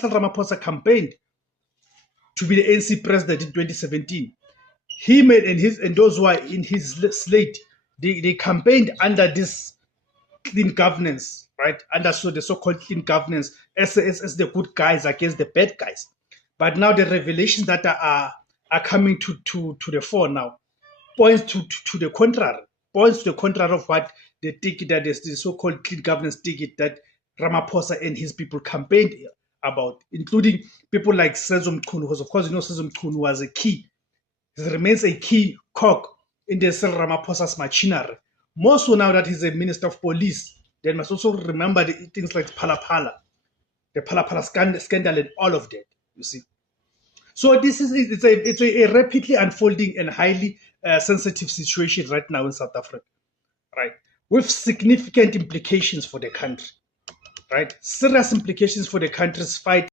Cyril Ramaphosa campaigned to be the ANC president in 2017. He made and those who are in his slate, they campaigned under this clean governance, right? Under the so-called clean governance as the good guys against the bad guys. But now the revelations that are coming to the fore now points to the contrary. Points to the contrary of what the ticket that is the so-called clean governance ticket that Ramaphosa and his people campaigned about, including people like Sezo Mchunu, because of course you know Sezo Mchunu was a key. He remains a key cog in the Cyril Ramaphosa's machinery. More so now that he's a minister of police, then must also remember things like the Phala scandal and all of that, you see. So it's a rapidly unfolding and highly sensitive situation right now in South Africa, right? With significant implications for the country, right? Serious implications for the country's fight